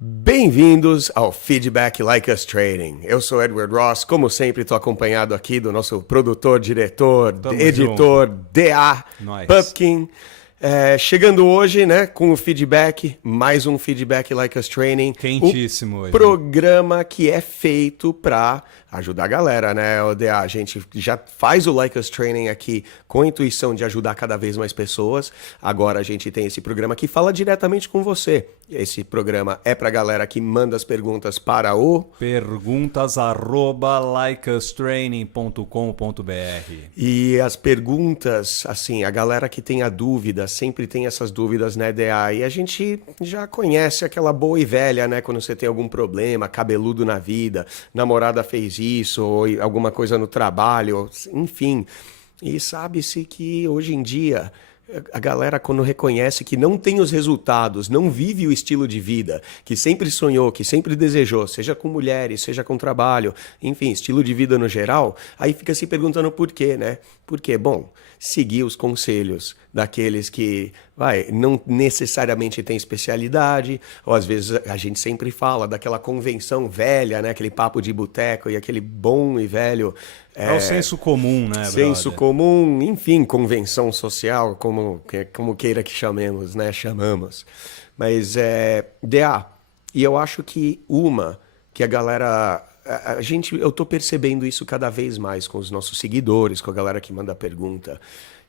Bem-vindos ao Feedback Like Us Training. Eu sou Edward Ross, como sempre estou acompanhado aqui do nosso produtor, diretor, editor, DA, Pumpkin. Chegando hoje, né, com o feedback, mais um Feedback Like Us Training. Quentíssimo hoje. Programa que é feito para ajudar a galera, né, o DA? A gente já faz o Like Us Training aqui com a intuição de ajudar cada vez mais pessoas. Agora a gente tem esse programa que fala diretamente com você. Esse programa é pra galera que manda as perguntas para o... perguntas@likeustraining.com.br. E as perguntas, assim, a galera que tem a dúvida, sempre tem essas dúvidas, né, DA? E a gente já conhece aquela boa e velha, né? Quando você tem algum problema, cabeludo na vida, namorada fez isso, ou alguma coisa no trabalho, enfim. E sabe-se que hoje em dia... a galera, quando reconhece que não tem os resultados, não vive o estilo de vida que sempre sonhou, que sempre desejou, seja com mulheres, seja com trabalho, enfim, estilo de vida no geral, aí fica se perguntando por quê, né? Por quê? Bom, seguir os conselhos daqueles que, não necessariamente tem especialidade, ou às vezes a gente sempre fala daquela convenção velha, né? Aquele papo de boteco e aquele bom e velho... É o senso comum, né, senso brother? comum, enfim, convenção social, como queira que chamemos, né? Chamamos. Mas DA, e eu acho que que a galera... eu tô percebendo isso cada vez mais com os nossos seguidores, com a galera que manda pergunta.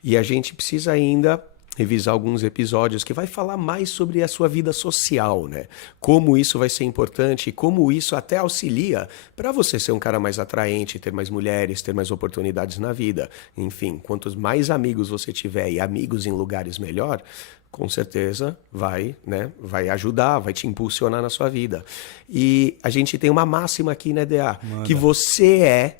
E a gente precisa ainda revisar alguns episódios que vai falar mais sobre a sua vida social, né? Como isso vai ser importante e como isso até auxilia para você ser um cara mais atraente, ter mais mulheres, ter mais oportunidades na vida. Enfim, quantos mais amigos você tiver e amigos em lugares melhor, com certeza vai ajudar, vai te impulsionar na sua vida. E a gente tem uma máxima aqui, né, DA? Manda. Que você é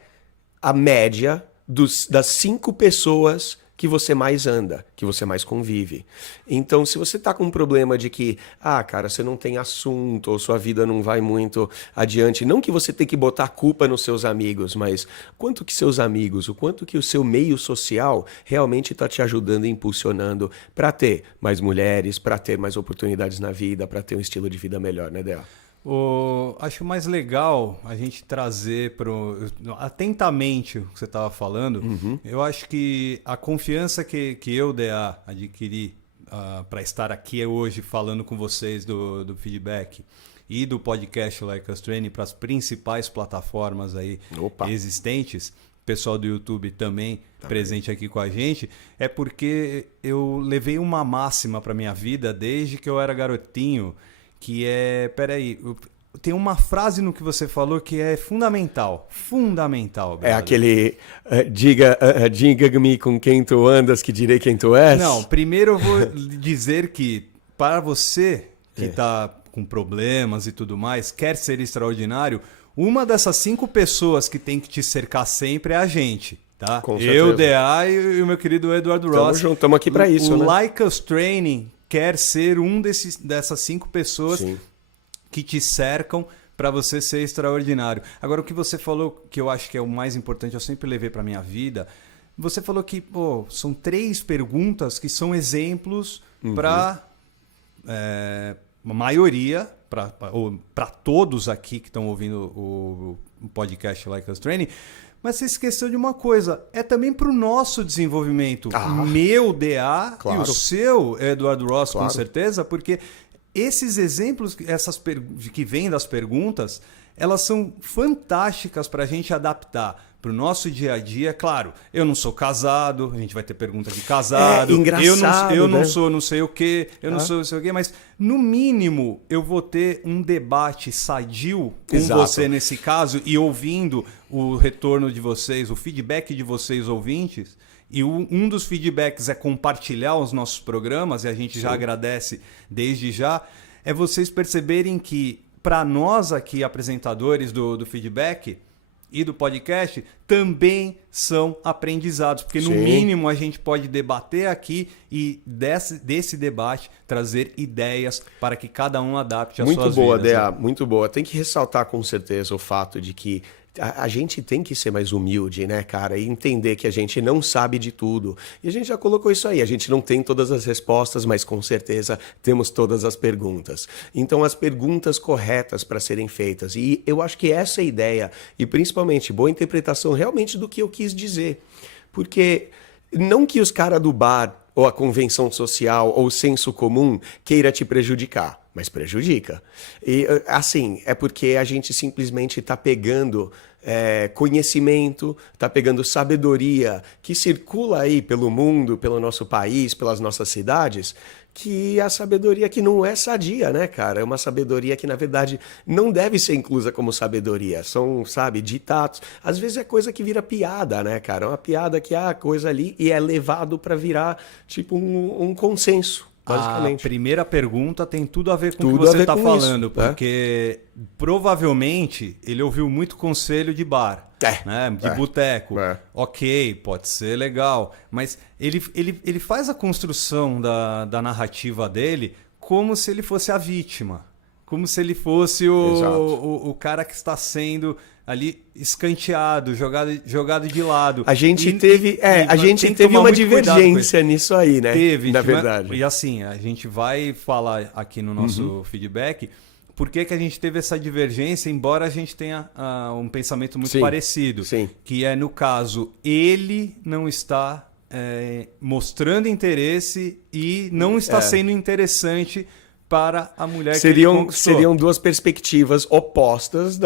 a média das 5 pessoas que você mais anda, que você mais convive. Então, se você tá com um problema de que, cara, você não tem assunto, ou sua vida não vai muito adiante, não que você tem que botar a culpa nos seus amigos, mas quanto que seus amigos, o quanto que o seu meio social realmente tá te ajudando e impulsionando para ter mais mulheres, para ter mais oportunidades na vida, para ter um estilo de vida melhor, né, Dea? Acho mais legal a gente trazer atentamente o que você estava falando. Uhum. Eu acho que a confiança que eu, DA, adquiri para estar aqui hoje falando com vocês do feedback e do podcast Like Us Training para as principais plataformas aí existentes, pessoal do YouTube também presente aqui com a gente, é porque eu levei uma máxima para minha vida desde que eu era garotinho, que é... Peraí, tem uma frase no que você falou que é fundamental. Fundamental, brother. É aquele... diga-me com quem tu andas, que direi quem tu és? Não, primeiro eu vou dizer que para você que está com problemas e tudo mais, quer ser extraordinário, uma dessas 5 pessoas que tem que te cercar sempre é a gente. Tá? Com certeza. Eu, DA e o meu querido Eduardo Ross. Tamo junto, estamos aqui para isso, né? O Like Us Training quer ser dessas 5 pessoas Sim. que te cercam para você ser extraordinário. Agora, o que você falou, que eu acho que é o mais importante, eu sempre levei para minha vida, você falou que são 3 perguntas que são exemplos para a maioria, para todos aqui que estão ouvindo o podcast Like Us Training. Mas você esqueceu de uma coisa, é também para o nosso desenvolvimento, meu DA claro. E o seu, Eduardo Ross, claro. Com certeza, porque esses exemplos, que vêm das perguntas, elas são fantásticas para a gente adaptar para o nosso dia a dia. Claro, eu não sou casado, a gente vai ter pergunta de casado. Engraçado, eu não né? sou não sei o quê, eu não sou não sei o quê, mas no mínimo eu vou ter um debate sadio com Exato. você nesse caso e ouvindo o retorno de vocês, o feedback de vocês ouvintes. E um dos feedbacks é compartilhar os nossos programas, e a gente já agradece desde já, é vocês perceberem que para nós aqui, apresentadores do feedback e do podcast, também são aprendizados, porque no mínimo a gente pode debater aqui e desse debate trazer ideias para que cada um adapte as suas vidas. Muito boa, DA, muito boa. Tem que ressaltar com certeza o fato de que a gente tem que ser mais humilde, né, cara? E entender que a gente não sabe de tudo. E a gente já colocou isso aí. A gente não tem todas as respostas, mas com certeza temos todas as perguntas. Então, as perguntas corretas para serem feitas. E eu acho que essa é a ideia. E principalmente, boa interpretação realmente do que eu quis dizer. Porque não que os caras do bar, ou a convenção social, ou o senso comum queira te prejudicar, mas prejudica. E assim, é porque a gente simplesmente está pegando conhecimento, está pegando sabedoria que circula aí pelo mundo, pelo nosso país, pelas nossas cidades, que a sabedoria que não é sadia, né, cara? É uma sabedoria que, na verdade, não deve ser inclusa como sabedoria. São, sabe, ditados. Às vezes é coisa que vira piada, né, cara? É uma piada que há coisa ali e é levado para virar, tipo, um consenso, basicamente. A primeira pergunta tem tudo a ver com o Tudo que a você ver está com falando, isso, né? porque provavelmente ele ouviu muito conselho de bar, né? De boteco. Ok, pode ser legal, mas ele faz a construção da narrativa dele como se ele fosse a vítima, como se ele fosse o cara que está sendo ali escanteado, jogado de lado. A gente teve uma divergência nisso aí, né? Teve, na verdade. E assim, a gente vai falar aqui no nosso feedback por que a gente teve essa divergência, embora a gente tenha um pensamento muito parecido. Sim. Que é, no caso, ele não está mostrando interesse e não está sendo interessante para a mulher que ele conquistou. Seriam duas perspectivas opostas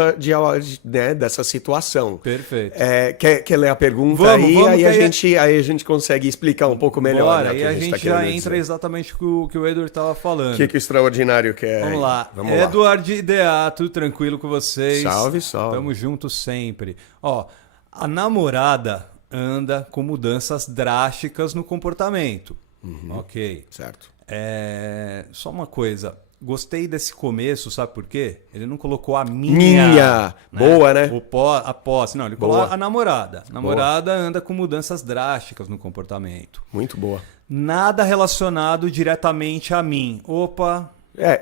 dessa situação. Perfeito. Quer ler a pergunta vamos, aí a gente consegue explicar um pouco melhor. Bora, né, e a gente tá já entra dizer. exatamente o que o Edward estava falando. O que o Extraordinário quer? Vamos lá. Vamos Edward e DA, tudo tranquilo com vocês? Salve, salve. Tamo junto sempre. Ó, a namorada anda com mudanças drásticas no comportamento. Ok. Certo. Só uma coisa. Gostei desse começo, sabe por quê? Ele não colocou a minha. Né? Boa, né? A posse. Não, ele colocou a namorada. A namorada anda com mudanças drásticas no comportamento. Muito boa. Nada relacionado diretamente a mim. Opa.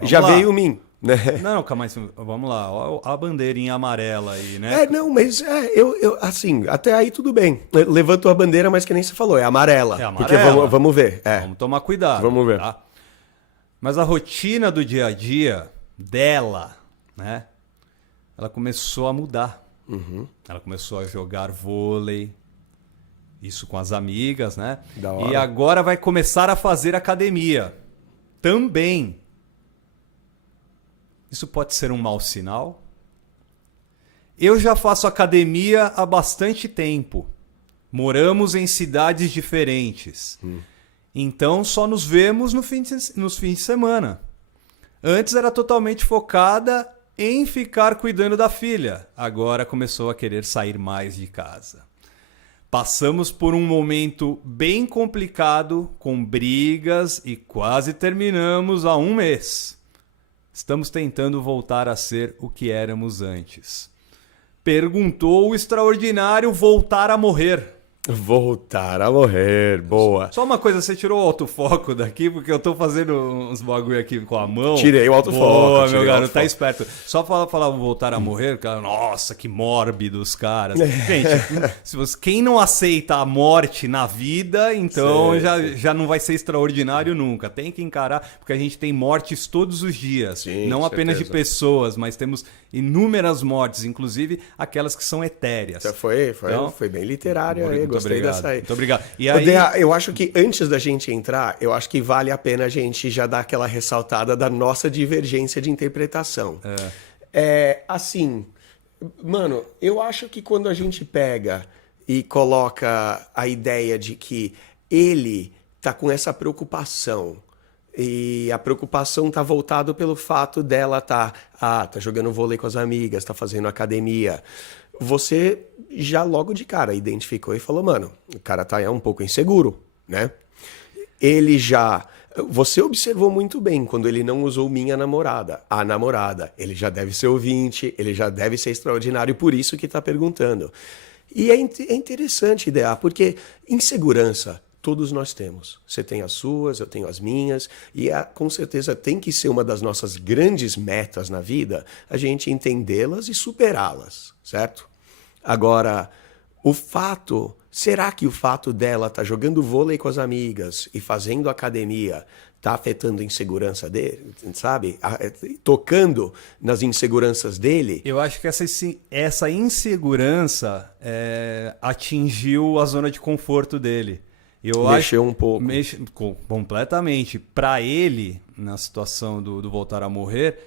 Já lá. Veio o mim. Né? Não, calma aí, vamos lá. Olha a bandeirinha amarela aí, né? Eu assim, até aí tudo bem. Levantou a bandeira, mas que nem você falou, é amarela. É amarela. Porque vamos ver. Vamos tomar cuidado. Vamos ver. Tá? Mas a rotina do dia a dia dela, né? Ela começou a mudar. Ela começou a jogar vôlei, isso com as amigas, né? Da hora. E agora vai começar a fazer academia também. Isso pode ser um mau sinal? Eu já faço academia há bastante tempo. Moramos em cidades diferentes. Então só nos vemos nos fins de semana. Antes era totalmente focada em ficar cuidando da filha. Agora começou a querer sair mais de casa. Passamos por um momento bem complicado, com brigas e quase terminamos há um mês. Estamos tentando voltar a ser o que éramos antes. Perguntou o Extraordinário voltar a morrer. Voltar a morrer, boa. Só uma coisa, você tirou o autofoco daqui, porque eu tô fazendo uns bagulho aqui com a mão. Tirei o autofoco. Boa, meu garoto, tá esperto. Só falar voltar a morrer, cara, nossa, que mórbido os caras. Gente, quem não aceita a morte na vida, então já não vai ser extraordinário nunca. Tem que encarar, porque a gente tem mortes todos os dias. Sim, não apenas certeza. de pessoas, mas temos inúmeras mortes, inclusive aquelas que são etéreas. Foi bem literário aí. Gostei obrigado. dessa aí. Muito obrigado. E aí... Eu acho que antes da gente entrar, eu acho que vale a pena a gente já dar aquela ressaltada da nossa divergência de interpretação. Assim, mano, eu acho que quando a gente pega e coloca a ideia de que ele tá com essa preocupação e a preocupação tá voltada pelo fato dela tá jogando vôlei com as amigas, tá fazendo academia. Você já logo de cara identificou e falou, mano, o cara tá um pouco inseguro, né? Você observou muito bem quando ele não usou minha namorada, a namorada. Ele já deve ser ouvinte, ele já deve ser extraordinário, por isso que tá perguntando. E é interessante, Idea, porque insegurança todos nós temos. Você tem as suas, eu tenho as minhas, e com certeza tem que ser uma das nossas grandes metas na vida, a gente entendê-las e superá-las, certo? Agora, será que o fato dela estar jogando vôlei com as amigas e fazendo academia tá afetando a insegurança dele, sabe? Tocando nas inseguranças dele? Eu acho que essa insegurança atingiu a zona de conforto dele. Mexeu um pouco. Completamente. Para ele, na situação do voltar a morrer,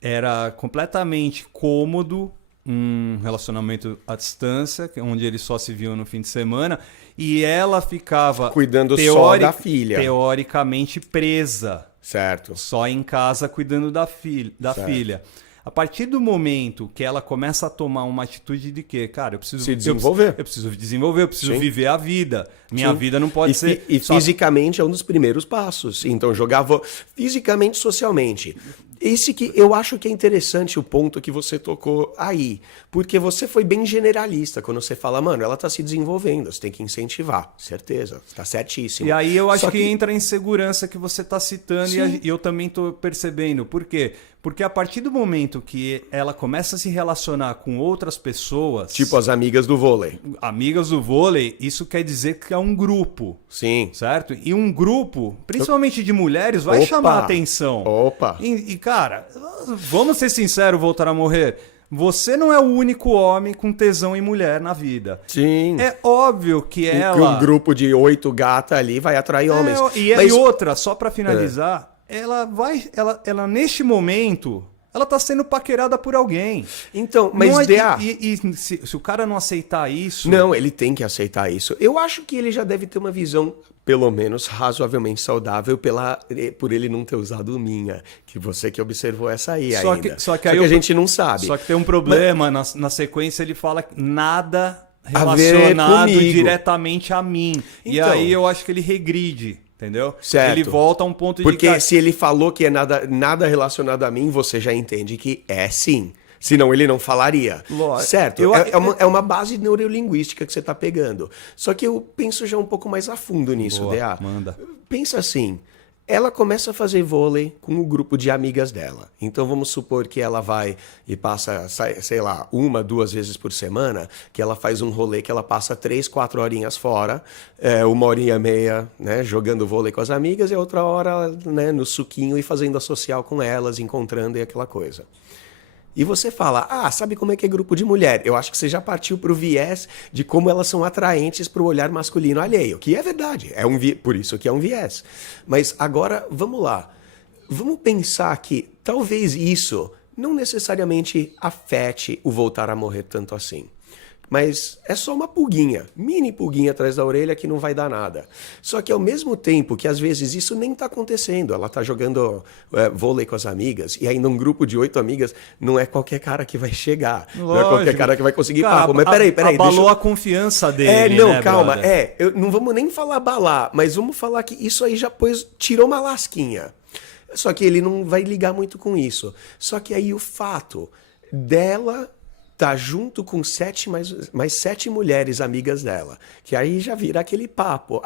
era completamente cômodo um relacionamento à distância, onde eles só se viam no fim de semana, e ela ficava cuidando só da filha. Teoricamente presa. Certo. Só em casa cuidando da filha. A partir do momento que ela começa a tomar uma atitude de que, cara, eu preciso se desenvolver. Eu preciso desenvolver, eu preciso viver a vida. Minha vida não pode ser... E fisicamente é um dos primeiros passos. Então, jogava fisicamente, socialmente. Esse que eu acho que é interessante o ponto que você tocou aí. Porque você foi bem generalista quando você fala, mano, ela tá se desenvolvendo, você tem que incentivar. Certeza, tá certíssimo. E aí eu acho que entra a insegurança que você tá citando e eu também tô percebendo. Por quê? Porque a partir do momento que ela começa a se relacionar com outras pessoas... Tipo as amigas do vôlei. Amigas do vôlei, isso quer dizer que é um grupo. Sim. Certo? E um grupo, principalmente de mulheres, vai chamar a atenção. Opa! E, cara, vamos ser sinceros, voltar a morrer. Você não é o único homem com tesão em mulher na vida. Sim. É óbvio que ela... Que um grupo de 8 gatas ali vai atrair homens. E outra, só pra finalizar... Ela neste momento, ela tá sendo paquerada por alguém. Então, mas se o cara não aceitar isso... Não, ele tem que aceitar isso. Eu acho que ele já deve ter uma visão, pelo menos, razoavelmente saudável por ele não ter usado minha. Que você que observou essa aí ainda. Só que a gente não sabe. Só que tem um problema, na sequência ele fala nada relacionado diretamente a mim. Então, e aí eu acho que ele regride. Entendeu? Certo. Ele volta a um ponto Porque se ele falou que é nada relacionado a mim, você já entende que é sim. Senão ele não falaria. Lógico. Certo? É uma base neurolinguística que você está pegando. Só que eu penso já um pouco mais a fundo nisso, Boa, DA. manda. Pensa assim. Ela começa a fazer vôlei com o grupo de amigas dela. Então vamos supor que ela vai e passa, sei lá, 1, 2 vezes por semana, que ela faz um rolê que ela passa 3, 4 horinhas fora, 1h30, né, jogando vôlei com as amigas, e a outra hora, né, no suquinho e fazendo a social com elas, encontrando e aquela coisa. E você fala, sabe como é que é grupo de mulher? Eu acho que você já partiu para o viés de como elas são atraentes para o olhar masculino alheio, que é verdade, por isso que é um viés. Mas agora, vamos lá. Vamos pensar que talvez isso não necessariamente afete o voltar a morrer tanto assim. Mas é só uma pulguinha, mini pulguinha atrás da orelha que não vai dar nada. Só que ao mesmo tempo que às vezes isso nem está acontecendo, ela está jogando vôlei com as amigas, e ainda um grupo de 8 amigas, não é qualquer cara que vai chegar. Lógico. Não é qualquer cara que vai conseguir papo. Mas peraí. Abalou a confiança dele, calma. Brother? Não vamos nem falar abalar, mas vamos falar que isso aí já tirou uma lasquinha. Só que ele não vai ligar muito com isso. Só que aí o fato dela tá junto com mais 7 mulheres amigas dela. Que aí já vira aquele papo.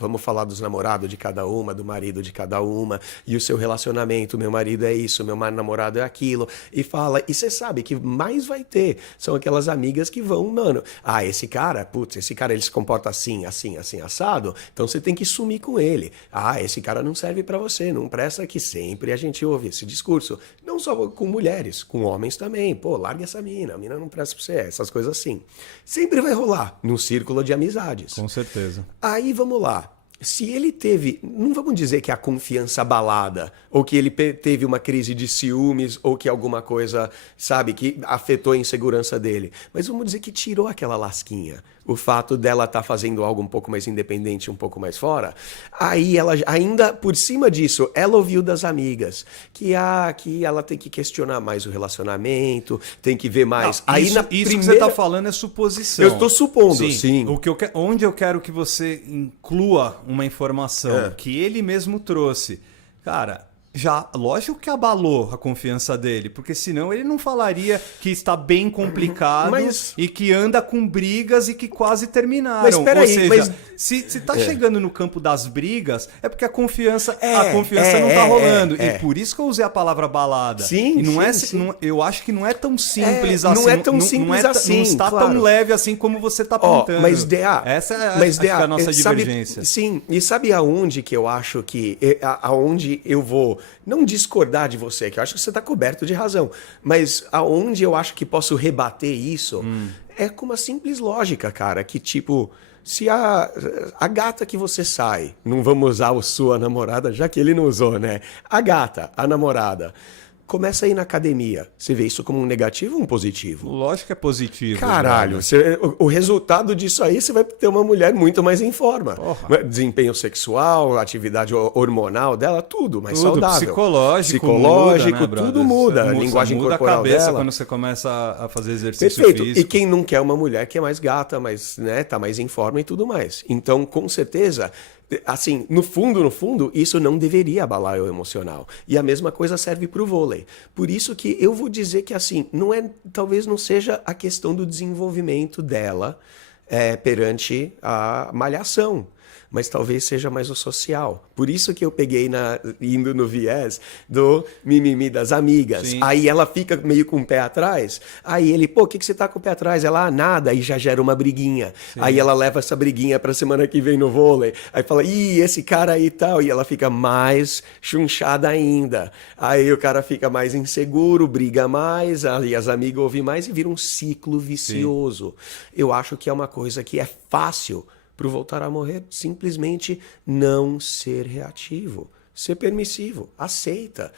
Vamos falar dos namorados de cada uma, do marido de cada uma, e o seu relacionamento, meu marido é isso, meu namorado é aquilo. E você sabe que mais vai ter. São aquelas amigas que vão, mano, esse cara ele se comporta assim, assado, então você tem que sumir com ele. Esse cara não serve pra você, não presta, que sempre a gente ouve esse discurso. Não só com mulheres, com homens também. Pô, larga essa mina, a mina não presta pra você, essas coisas assim. Sempre vai rolar num círculo de amizades. Com certeza. Aí vamos lá. Se ele teve, não vamos dizer que a confiança abalada, ou que ele teve uma crise de ciúmes, ou que alguma coisa, sabe, que afetou a insegurança dele, mas vamos dizer que tirou aquela lasquinha. O fato dela estar fazendo algo um pouco mais independente, um pouco mais fora, aí ela, ainda por cima disso, ela ouviu das amigas que ela tem que questionar mais o relacionamento, tem que ver mais. Não, isso que você está falando é suposição. Eu estou supondo, sim. Onde eu quero que você inclua uma informação que ele mesmo trouxe. Cara, já, lógico que abalou a confiança dele, porque senão ele não falaria que está bem complicado e que anda com brigas e que quase terminaram. Mas espera aí, seja, se tá chegando no campo das brigas, é porque a confiança não tá rolando. E por isso que eu usei a palavra balada. Sim, e não sim. Eu acho que não é tão simples assim. Não é tão simples assim. Não está tão leve assim como você está pintando. Essa é a nossa divergência. Sim, e sabe aonde que eu acho que... Aonde eu vou... Não discordar de você, que eu acho que você está coberto de razão. Mas aonde eu acho que posso rebater isso é com uma simples lógica, cara. Que tipo... Se a gata que você sai... Não vamos usar a sua namorada, já que ele não usou, né? A gata, a namorada... Começa a ir na academia. Você vê isso como um negativo ou um positivo? Lógico que é positivo. Caralho, o resultado disso aí, você vai ter uma mulher muito mais em forma. Porra. Desempenho sexual, atividade hormonal dela, tudo mais saudável. Psicológico muda, né, tudo muda. A linguagem muda corporal a cabeça dela. Quando você começa a fazer exercício Perfeito. físico. E quem não quer uma mulher que é mais gata, mais, né, tá mais em forma e tudo mais. Então, com certeza... Assim, no fundo, isso não deveria abalar o emocional. E a mesma coisa serve para o vôlei. Por isso que eu vou dizer que, assim, talvez não seja a questão do desenvolvimento dela perante a malhação, mas talvez seja mais o social. Por isso que eu peguei indo no viés do mimimi das amigas. Sim. Aí ela fica meio com o pé atrás. Aí ele, o que você tá com o pé atrás? Ela, nada. Aí já gera uma briguinha. Sim. Aí ela leva essa briguinha pra semana que vem no vôlei. Aí fala, esse cara aí e tal. E ela fica mais chunchada ainda. Aí o cara fica mais inseguro, briga mais. Aí as amigas ouvem mais e vira um ciclo vicioso. Sim. Eu acho que é uma coisa que é fácil pro voltar a morrer, simplesmente não ser reativo. Ser permissivo, aceita,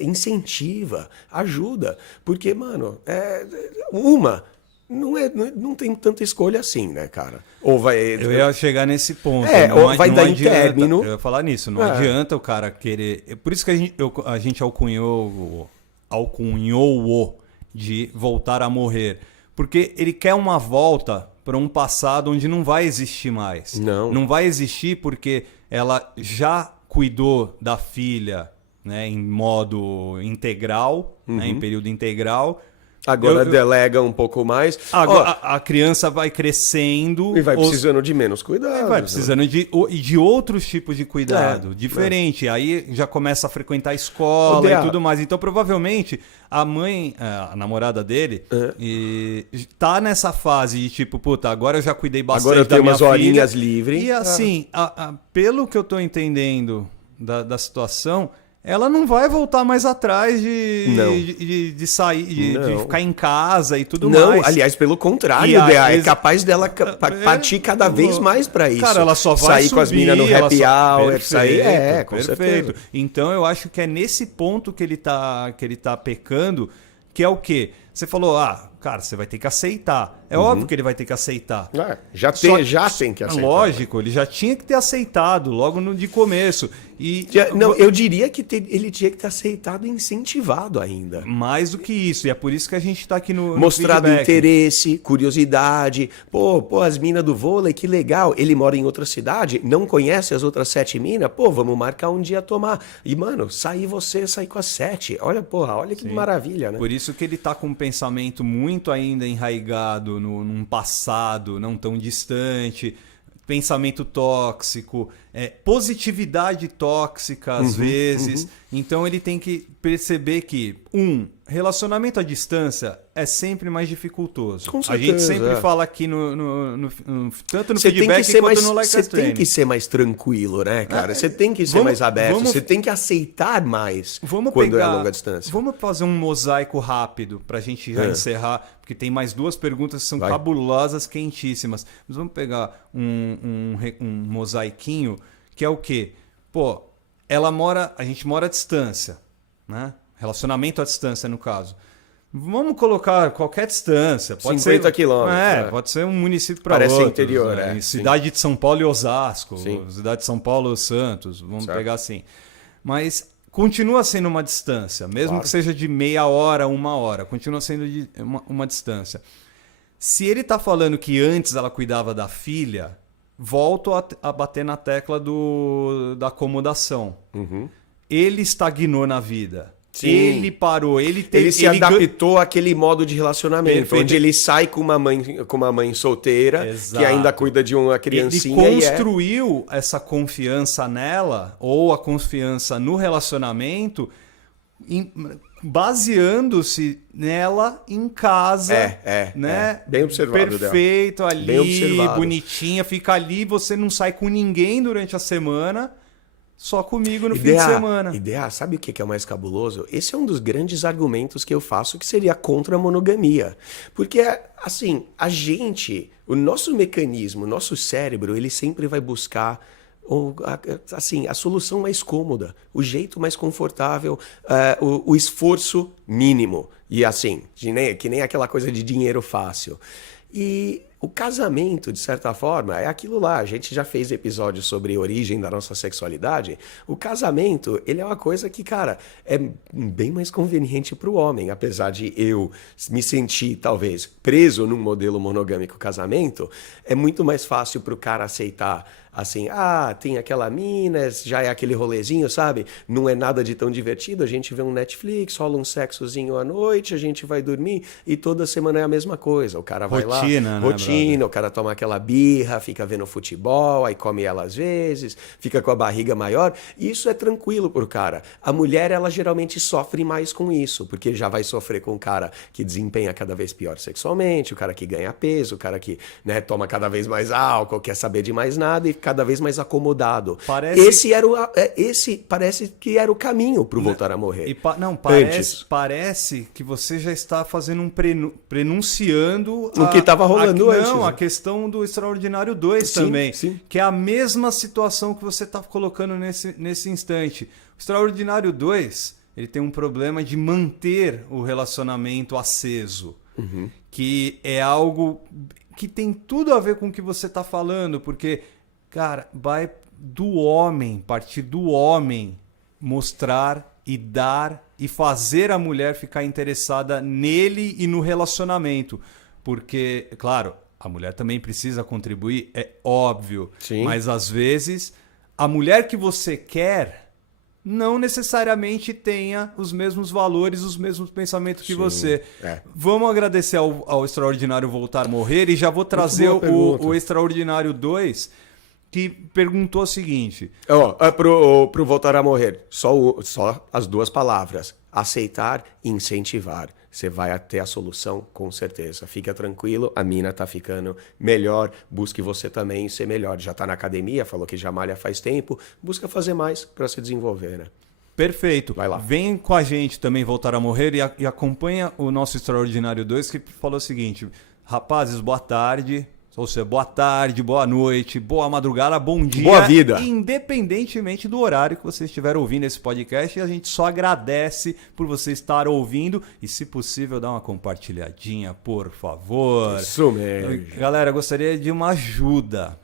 incentiva, ajuda. Porque, mano, não tem tanta escolha assim, né, cara? Ou vai... Eu ia chegar nesse ponto. Ou vai dar em término. Eu ia falar nisso, não adianta o cara querer... Por isso que a gente alcunhou de voltar a morrer. Porque ele quer uma volta para um passado onde não vai existir mais. Não vai existir porque ela já cuidou da filha, né, em modo integral, né, em período integral. Agora delega um pouco mais. Agora a criança vai crescendo. E vai precisando de menos cuidado. Vai precisando de outros tipos de cuidado, diferente. Aí já começa a frequentar a escola e tudo mais. Então, provavelmente, a mãe, a namorada dele, tá nessa fase de tipo, puta, agora eu já cuidei bastante agora eu tenho da minha umas horinhas livres. E assim, pelo que eu tô entendendo da situação... Ela não vai voltar mais atrás de sair, de ficar em casa e tudo mais. Não, aliás, pelo contrário, é capaz dela partir cada vez mais para isso. Cara, ela só vai sair subir, com as minas no happy hour, sair, com perfeito. certeza. Então eu acho que é nesse ponto que ele tá pecando, que é o quê? Você falou, cara, você vai ter que aceitar. É óbvio que ele vai ter que aceitar. Já tem que aceitar. Lógico, ele já tinha que ter aceitado logo de começo. Eu diria que ele tinha que ter aceitado e incentivado ainda. Mais do que isso. E é por isso que a gente está aqui no mostrado feedback. Interesse, curiosidade. Pô, as minas do vôlei, que legal. Ele mora em outra cidade, não conhece as outras 7 minas. Pô, vamos marcar um dia tomar. E, mano, sair com as 7. Olha que maravilha, né? Por isso que ele tá com um pensamento muito ainda enraigado num passado não tão distante, pensamento tóxico, positividade tóxica às vezes. Então ele tem que perceber que, relacionamento à distância é sempre mais dificultoso. Com certeza, a gente sempre fala aqui tanto no feedback quanto no Like Us Training. Você tem que ser mais tranquilo, né, cara? Você tem que ser mais aberto, você tem que aceitar mais quando é longa distância. Vamos fazer um mosaico rápido pra gente já encerrar, porque tem mais 2 perguntas que são cabulosas, quentíssimas. Mas vamos pegar um mosaiquinho, que é o quê? Pô, a gente mora à distância, né? Relacionamento à distância, no caso. Vamos colocar qualquer distância. Pode 50 ser, quilômetros. Pode ser um município para outro. Parece interior, né? Cidade de São Paulo e Osasco. Sim. Cidade de São Paulo e Santos. Vamos pegar assim. Mas continua sendo uma distância. Mesmo que seja de meia hora, 1 hora. Continua sendo uma distância. Se ele está falando que antes ela cuidava da filha... Volto a bater na tecla da acomodação. ele estagnou na vida. Sim. Ele parou, ele se adaptou àquele modo de relacionamento, Perfeito. onde ele sai com uma mãe solteira, Exato. que ainda cuida de uma criancinha. Ele construiu essa confiança nela, ou a confiança no relacionamento, baseando-se nela em casa. Né? Bem observado, perfeito Del. ali, bem observado. Bonitinha, fica ali, você não sai com ninguém durante a semana. Só comigo no fim de semana. Sabe o que é o mais cabuloso? Esse é um dos grandes argumentos que eu faço que seria contra a monogamia. Porque, assim, o nosso mecanismo, o nosso cérebro, ele sempre vai buscar a solução mais cômoda, o jeito mais confortável, o esforço mínimo. E assim, que nem aquela coisa de dinheiro fácil. E o casamento, de certa forma, é aquilo lá. A gente já fez episódios sobre a origem da nossa sexualidade. O casamento, ele é uma coisa que, cara, é bem mais conveniente para o homem. Apesar de eu me sentir, talvez, preso num modelo monogâmico casamento, é muito mais fácil para o cara aceitar. Assim, tem aquela mina, já é aquele rolezinho, sabe? Não é nada de tão divertido, a gente vê um Netflix, rola um sexozinho à noite, a gente vai dormir e toda semana é a mesma coisa. O cara vai lá, rotina, o cara toma aquela birra, fica vendo futebol, aí come ela às vezes, fica com a barriga maior. E isso é tranquilo pro cara. A mulher, ela geralmente sofre mais com isso, porque já vai sofrer com o cara que desempenha cada vez pior sexualmente, o cara que ganha peso, o cara que, né, toma cada vez mais álcool, quer saber de mais nada e cada vez mais acomodado. Esse parece que era o caminho para o voltar a morrer. Parece que você já está fazendo um prenunciando o que estava rolando antes. Não, a questão do Extraordinário 2 também. Sim. Que é a mesma situação que você está colocando nesse instante. O Extraordinário 2, ele tem um problema de manter o relacionamento aceso. Uhum. Que é algo que tem tudo a ver com o que você está falando, porque cara, vai partir do homem mostrar e dar e fazer a mulher ficar interessada nele e no relacionamento. Porque, claro, a mulher também precisa contribuir, é óbvio. Sim. Mas às vezes, a mulher que você quer não necessariamente tenha os mesmos valores, os mesmos pensamentos que você. Vamos agradecer ao Extraordinário Voltar a Morrer e já vou trazer o Extraordinário 2... que perguntou o seguinte... Pro Voltar a Morrer, só as duas palavras. Aceitar e incentivar. Você vai ter a solução, com certeza. Fica tranquilo, a mina tá ficando melhor. Busque você também ser melhor. Já tá na academia, falou que já malha faz tempo. Busca fazer mais para se desenvolver, né? Perfeito. Vai lá. Vem com a gente também Voltar a Morrer e acompanha o nosso Extraordinário 2, que falou o seguinte... Rapazes, boa tarde... Ou seja, boa tarde, boa noite, boa madrugada, bom dia. Boa vida. Independentemente do horário que você estiver ouvindo esse podcast, a gente só agradece por você estar ouvindo e, se possível, dá uma compartilhadinha, por favor. Isso mesmo. Galera, gostaria de uma ajuda.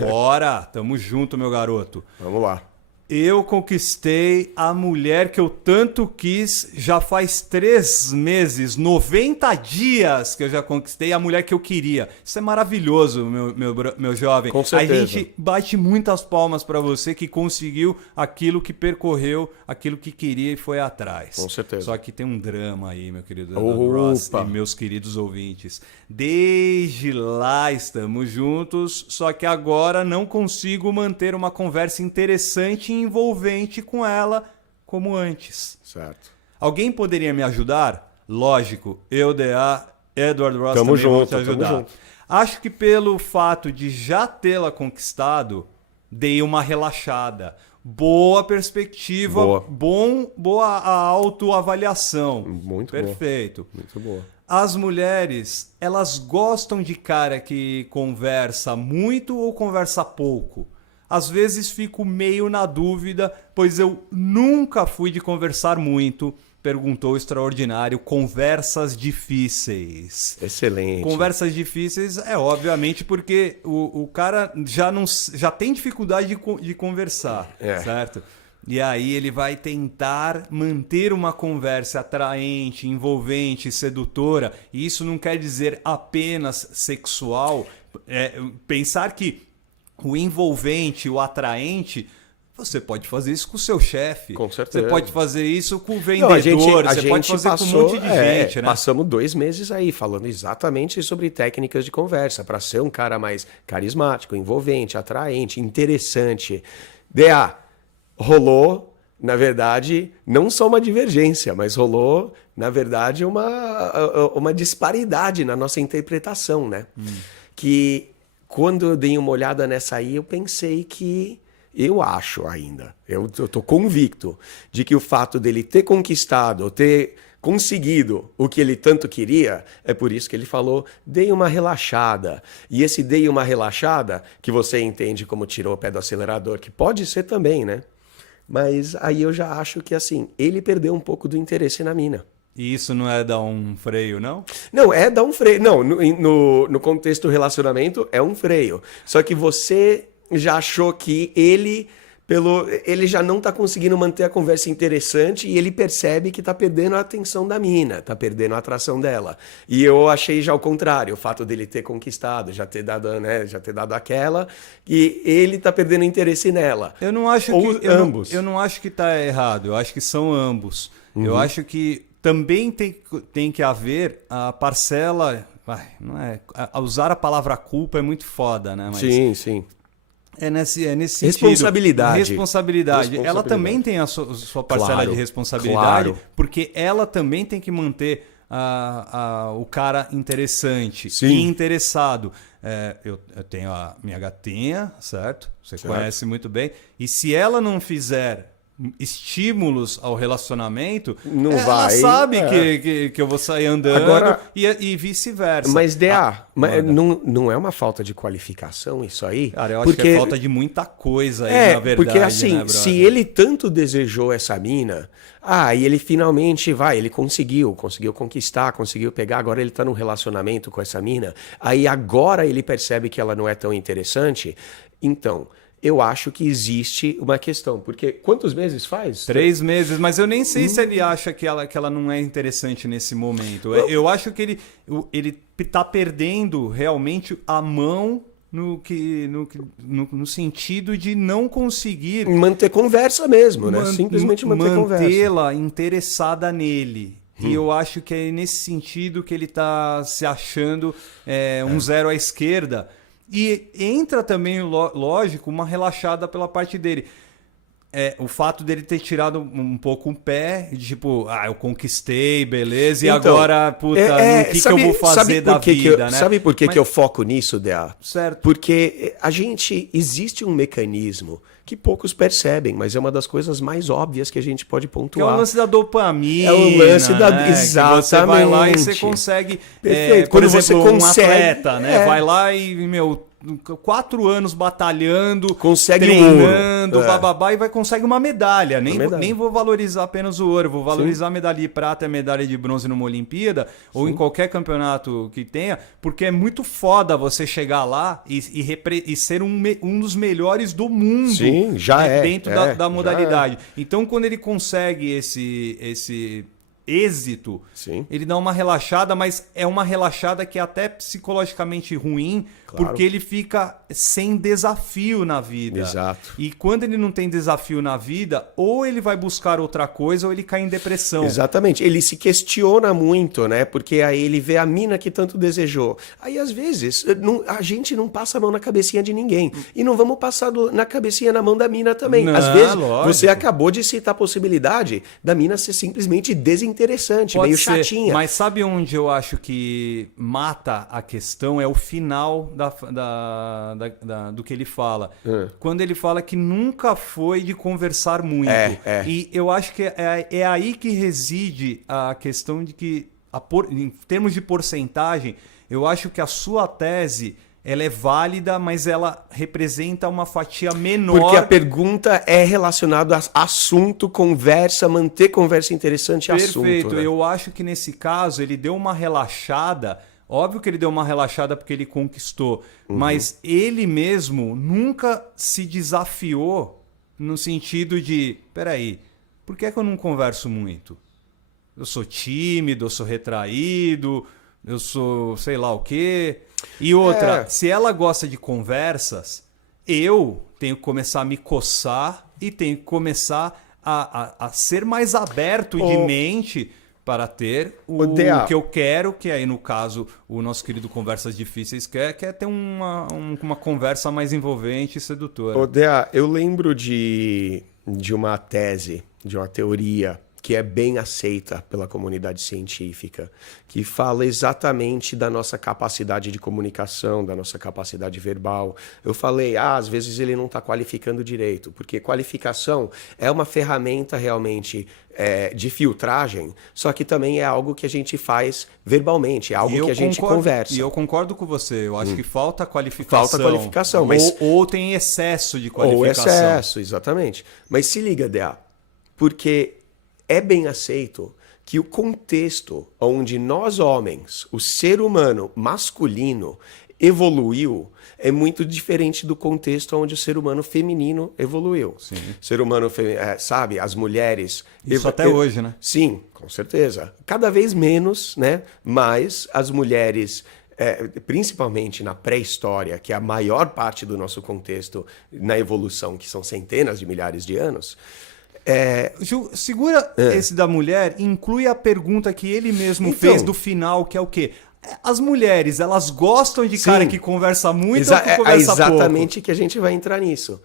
Bora, tamo junto, meu garoto. Vamos lá. Eu conquistei a mulher que eu tanto quis já faz 3 meses, 90 dias que eu já conquistei a mulher que eu queria. Isso é maravilhoso, meu jovem. Com certeza. A gente bate muitas palmas para você que conseguiu aquilo que percorreu, aquilo que queria e foi atrás. Com certeza. Só que tem um drama aí, meu querido Ross e meus queridos ouvintes. Desde lá estamos juntos, só que agora não consigo manter uma conversa interessante e envolvente com ela como antes. Certo. Alguém poderia me ajudar? Lógico, Edward Ross tamo também junto, vou te ajudar. Tamo junto. Acho que pelo fato de já tê-la conquistado, dei uma relaxada. Boa perspectiva, boa a autoavaliação. Muito perfeito. Boa. Muito boa. As mulheres, elas gostam de cara que conversa muito ou conversa pouco. Às vezes fico meio na dúvida, pois eu nunca fui de conversar muito, perguntou o Extraordinário. Conversas difíceis. Excelente. Conversas difíceis é obviamente porque o cara já tem dificuldade de conversar, certo? E aí ele vai tentar manter uma conversa atraente, envolvente, sedutora. E isso não quer dizer apenas sexual. Pensar que o envolvente, o atraente, Você pode fazer isso com o seu chefe. Com certeza. Você pode fazer isso com o Não, vendedor. a Você gente pode fazer passou, com um monte de gente, né? Passamos 2 meses aí falando exatamente sobre técnicas de conversa para ser um cara mais carismático, envolvente, atraente, interessante. DA, rolou, na verdade, não só uma divergência, mas rolou, na verdade, uma disparidade na nossa interpretação, né? Que quando eu dei uma olhada nessa aí, eu pensei que eu acho ainda, eu tô convicto de que o fato dele ter conquistado, ou ter conseguido o que ele tanto queria, é por isso que ele falou, dei uma relaxada. E esse dei uma relaxada, que você entende como tirou o pé do acelerador, que pode ser também, né? Mas aí eu já acho que assim, ele perdeu um pouco do interesse na mina. E isso não é dar um freio, não? Não, é dar um freio. Não, no contexto do relacionamento é um freio. Só que você já achou que ele já não tá conseguindo manter a conversa interessante e ele percebe que tá perdendo a atenção da mina, tá perdendo a atração dela. E eu achei já o contrário, o fato dele ter conquistado, já ter dado aquela, e ele tá perdendo interesse nela. Eu não acho Ou que ambos. Eu não acho que tá errado, eu acho que são ambos. Eu acho que também tem que haver a parcela, não é, usar a palavra culpa é muito foda, né? Mas Sim. É nesse sentido. Responsabilidade. Ela também tem a sua parcela Claro, de responsabilidade, claro. porque ela também tem que manter o cara interessante Sim. e interessado. Eu tenho a minha gatinha, certo? Você conhece muito bem. E se ela não fizer estímulos ao relacionamento, Não ela vai, sabe que eu vou sair andando. Agora, e vice-versa. Mas, DA, manda. não é uma falta de qualificação isso aí? Cara, eu acho que é falta de muita coisa aí, na verdade. Porque assim, né, brother? se ele tanto desejou essa mina, e ele finalmente ele conseguiu conquistar, conseguiu pegar, agora ele tá num relacionamento com essa mina, aí agora ele percebe que ela não é tão interessante, então eu acho que existe uma questão. Porque quantos meses faz? 3 meses, mas eu nem sei se ele acha que ela não é interessante nesse momento. Eu acho que ele tá perdendo realmente a mão no sentido de não conseguir Manter conversa mesmo, né? Simplesmente manter conversa. Mantê-la interessada nele. E eu acho que é nesse sentido que ele tá se achando um zero à esquerda. E entra também, lógico, uma relaxada pela parte dele. O fato dele ter tirado um pouco o pé, de tipo, eu conquistei, beleza, e Então, agora, puta, o que eu vou fazer da vida, né? Sabe por que eu foco nisso, DA? Certo. Porque existe um mecanismo que poucos percebem, mas é uma das coisas mais óbvias que a gente pode Que é pontuar. o lance da dopamina. É o lance da... né? Exatamente. Que você vai lá e você consegue... Perfeito. Por Quando exemplo, você um consegue... atleta, né? Vai lá e, 4 anos batalhando, Consegue treinando, ouro. bababá, e consegue uma medalha. medalha. Nem vou valorizar apenas o ouro, vou valorizar a medalha de prata e a medalha de bronze numa Olimpíada, ou em qualquer campeonato que tenha, porque é muito foda você chegar lá e ser um dos melhores do mundo. Sim, dentro da modalidade. Então, quando ele consegue esse êxito, Sim. ele dá uma relaxada, mas é uma relaxada que é até psicologicamente ruim, Claro. porque ele fica sem desafio na vida. Exato. E quando ele não tem desafio na vida, ou ele vai buscar outra coisa, ou ele cai em depressão. Exatamente. Ele se questiona muito, né? Porque aí ele vê a mina que tanto desejou. Aí, às vezes, a gente não passa a mão na cabecinha de ninguém. E não vamos passar na cabecinha na mão da mina também. Não, às vezes, lógico. você acabou de citar a possibilidade da mina ser simplesmente desinteressante, Pode meio ser, chatinha. mas sabe onde eu acho que mata a questão? É o final do que ele fala. Quando ele fala que nunca foi de conversar muito. E eu acho que é aí que reside a questão de que, em termos de porcentagem, eu acho que a sua tese... ela é válida, mas ela representa uma fatia menor. Porque a pergunta é relacionada a assunto, conversa, manter conversa interessante e assunto. Perfeito. Né? Eu acho que nesse caso ele deu uma relaxada. Óbvio que ele deu uma relaxada porque ele conquistou. Mas ele mesmo nunca se desafiou no sentido de... Peraí, por que é que eu não converso muito? Eu sou tímido, eu sou retraído, eu sou sei lá o quê... E outra, se ela gosta de conversas, eu tenho que começar a me coçar e tem que começar a ser mais aberto de mente para ter o que eu quero, que aí no caso o nosso querido Conversas Difíceis quer ter uma conversa mais envolvente e sedutora. Ô, Dea, eu lembro de uma tese, de uma teoria que é bem aceita pela comunidade científica, que fala exatamente da nossa capacidade de comunicação, da nossa capacidade verbal. Eu falei, às vezes ele não está qualificando direito, porque qualificação é uma ferramenta realmente de filtragem, só que também é algo que a gente faz verbalmente, é algo que a gente conversa. E eu concordo com você, eu acho que falta qualificação. Falta qualificação, mas... Ou tem excesso de qualificação. Ou excesso, exatamente. Mas se liga, Dea, porque é bem aceito que o contexto onde nós homens, o ser humano masculino, evoluiu é muito diferente do contexto onde o ser humano feminino evoluiu. Sim. Ser humano, sabe, as mulheres... Isso até hoje, né? Sim, com certeza. Cada vez menos, né? Mas as mulheres... principalmente na pré-história, que é a maior parte do nosso contexto na evolução, que são centenas de milhares de anos... Ju, segura esse da mulher, inclui a pergunta que ele mesmo fez do final, que é o quê? As mulheres, elas gostam de cara que conversa muito ou que conversa exatamente pouco? Que a gente vai entrar nisso.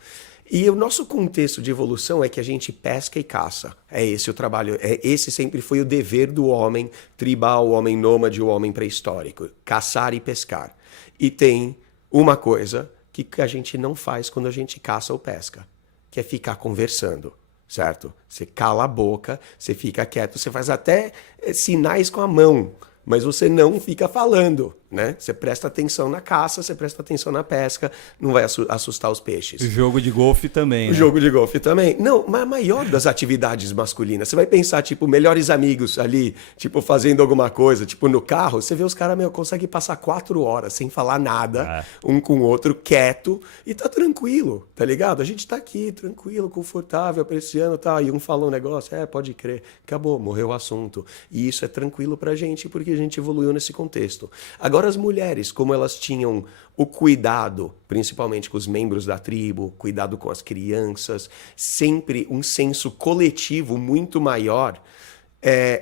E o nosso contexto de evolução é que a gente pesca e caça. É esse o trabalho. Esse sempre foi o dever do homem tribal, o homem nômade, o homem pré-histórico. Caçar e pescar. E tem uma coisa que a gente não faz quando a gente caça ou pesca, que é ficar conversando. Certo? Você cala a boca, você fica quieto, você faz até sinais com a mão, mas você não fica falando, né? Você presta atenção na caça, você presta atenção na pesca, não vai assustar os peixes. O jogo de golfe também, O jogo de golfe também. Não, mas a maior das atividades masculinas, você vai pensar, tipo, melhores amigos ali, tipo, fazendo alguma coisa, tipo, no carro, você vê os caras, conseguem passar 4 horas sem falar nada, um com o outro, quieto, e tá tranquilo, tá ligado? A gente tá aqui, tranquilo, confortável, apreciando, tá, e um fala um negócio, pode crer, acabou, morreu o assunto. E isso é tranquilo pra gente, porque a gente evoluiu nesse contexto. Agora, as mulheres, como elas tinham o cuidado, principalmente com os membros da tribo, cuidado com as crianças, sempre um senso coletivo muito maior,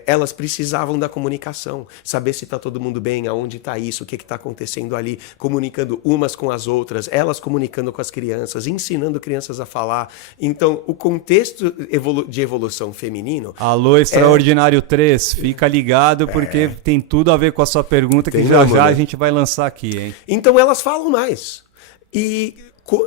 elas precisavam da comunicação, saber se está todo mundo bem, aonde está isso, o que está acontecendo ali, comunicando umas com as outras, elas comunicando com as crianças, ensinando crianças a falar. Então, o contexto de evolução feminino... Alô, Extraordinário 3, fica ligado porque tem tudo a ver com a sua pergunta que já a gente vai lançar aqui, hein? Então, elas falam mais. E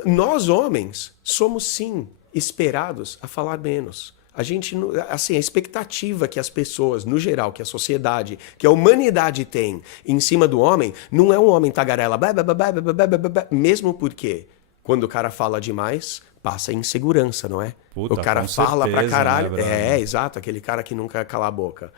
nós, homens, somos, sim, esperados a falar menos. A gente, assim, a expectativa que as pessoas, no geral, que a sociedade, que a humanidade tem em cima do homem, não é um homem tagarela, mesmo porque quando o cara fala demais, passa insegurança, não é? Puta, o cara fala pra caralho. Né, exato, aquele cara que nunca cala a boca.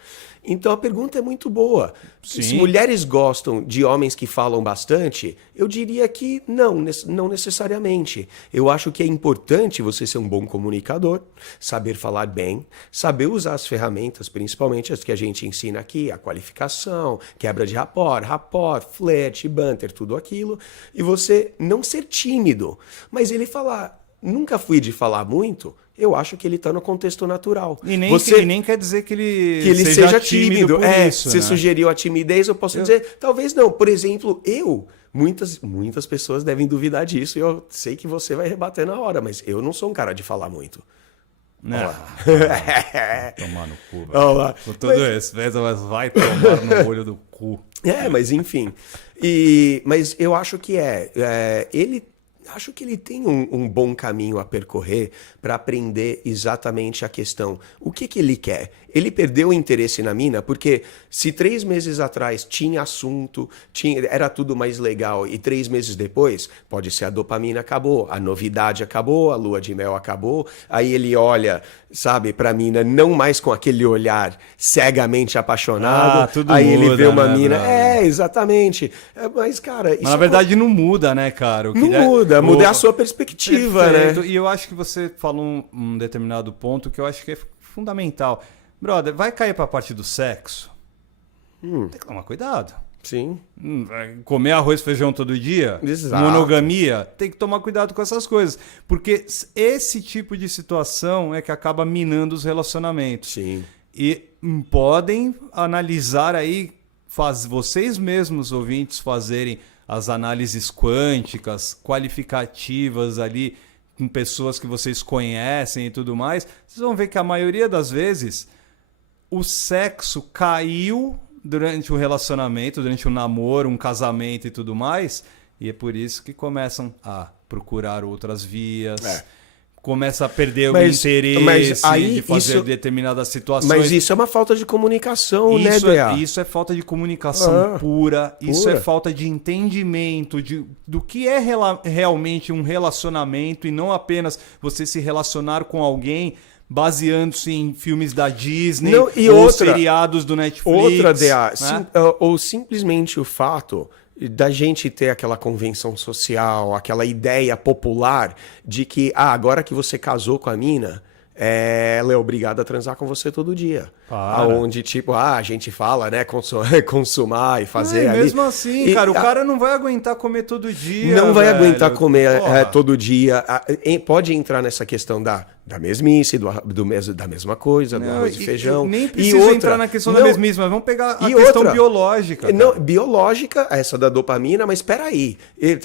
Então a pergunta é muito boa. Sim. Se mulheres gostam de homens que falam bastante, eu diria que não necessariamente. Eu acho que é importante você ser um bom comunicador, saber falar bem, saber usar as ferramentas, principalmente as que a gente ensina aqui, a qualificação, quebra de rapport, flerte, banter, tudo aquilo, e você não ser tímido, mas ele falar, nunca fui de falar muito, eu acho que ele está no contexto natural. E nem quer dizer que ele seja tímido. Por isso, você né? sugeriu a timidez, eu posso dizer, talvez não. Por exemplo, muitas pessoas devem duvidar disso, e eu sei que você vai rebater na hora, mas eu não sou um cara de falar muito. Não. Tomar no cu, velho. Com todo respeito, mas vai tomar no olho do cu. Mas enfim. Mas eu acho que Acho que ele tem um bom caminho a percorrer para aprender exatamente a questão. O que ele quer? Ele perdeu o interesse na mina porque se 3 meses atrás tinha assunto, era tudo mais legal e 3 meses depois, pode ser a dopamina acabou, a novidade acabou, a lua de mel acabou, aí ele olha, sabe, pra mina não mais com aquele olhar cegamente apaixonado, tudo aí muda, ele vê uma né, mina... brother? Exatamente. Mas, cara... Mas na verdade não muda, né, cara? Muda a sua perspectiva, Perfeito. né? E eu acho que você falou um determinado ponto que eu acho que é fundamental. Brother, vai cair pra parte do sexo? Tem que tomar cuidado. Sim. Comer arroz e feijão todo dia? Exato. Monogamia? Tem que tomar cuidado com essas coisas. Porque esse tipo de situação é que acaba minando os relacionamentos. Sim. E podem analisar aí, vocês mesmos, ouvintes, fazerem as análises quânticas, qualificativas ali, com pessoas que vocês conhecem e tudo mais. Vocês vão ver que a maioria das vezes o sexo caiu durante o relacionamento, durante um namoro, um casamento e tudo mais, e é por isso que começam a procurar outras vias, começa a perder o interesse aí de fazer determinadas situações. Mas isso é uma falta de comunicação, né, Dea? Isso é falta de comunicação pura, isso é falta de entendimento do que é realmente um relacionamento e não apenas você se relacionar com alguém baseando-se em filmes da Disney ou seriados do Netflix. Outra, Dea, né? ou simplesmente o fato da gente ter aquela convenção social, aquela ideia popular de que agora que você casou com a mina, ela é obrigada a transar com você todo dia. Aonde, tipo, a gente fala, né, consumar e fazer ali. Mesmo assim, cara, o cara não vai aguentar comer todo dia. Não vai aguentar comer todo dia. Pode entrar nessa questão da mesmice, da mesma coisa, do arroz e feijão. Nem precisa entrar na questão da mesmice, mas vamos pegar a questão biológica. Não, biológica, essa da dopamina, mas espera aí.